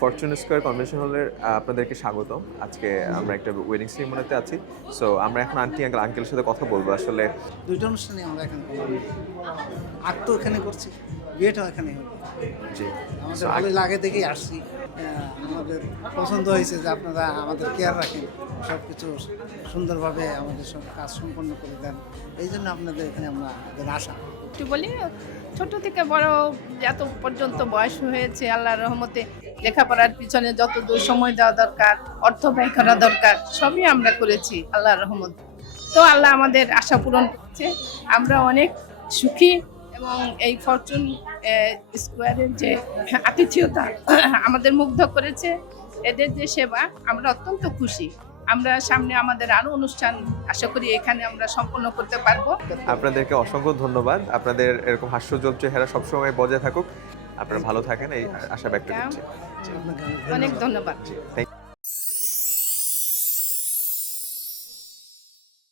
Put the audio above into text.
Fortune square convention হলের আপনাদেরকে স্বাগতম। আজকে আমরা একটা ওয়েডিং সেরিমনিতে আছি। সো আমরা এখন আন্টি আঙ্কেলের সাথে কথা বলবো আসলে। দুইটা অনুষ্ঠানে আমরা এখানে করলাম। আগ তো এখানে করছি, বিয়েটাও এখানে হলো। জি আমাদের ভালোই লাগে দেখেই আসছি। আমাদের পছন্দ হয়েছে যে আপনারা আমাদের কেয়ার রাখেন, সব কিছু সুন্দরভাবে আমাদের সব কাজ সম্পন্ন করে দেন। এই জন্য আপনাদের এখানে আমাদের আসা। একটু বলি, ছোট থেকে বড় যত পর্যন্ত বয়স হয়েছে আল্লাহর রহমতে লেখাপড়ার পিছনে যত দূর সময় দেওয়া দরকার, অর্থ ব্যয় করা দরকার, সবই আমরা করেছি আল্লাহর রহমতে। তো আল্লাহ আমাদের আশা পূরণ করছে, আমরা অনেক সুখী। এবং এই ফরচুন স্কোয়ারের যে আতিথেয়তা আমাদের মুগ্ধ করেছে, এদের যে সেবা, আমরা অত্যন্ত খুশি। আমরা সামনে আমাদের আরো অনুষ্ঠান আশা করি এখানে আমরা সম্পন্ন করতে পারবো। আপনাদেরকে অসংখ্য ধন্যবাদ। আপনাদের এরকম হাস্যজ্জ্বল চেহারা সবসময় বজায় থাকুক। আপনারা ভালো থাকেন এই আশা ব্যক্ত করছি। আপনাকে অনেক ধন্যবাদ।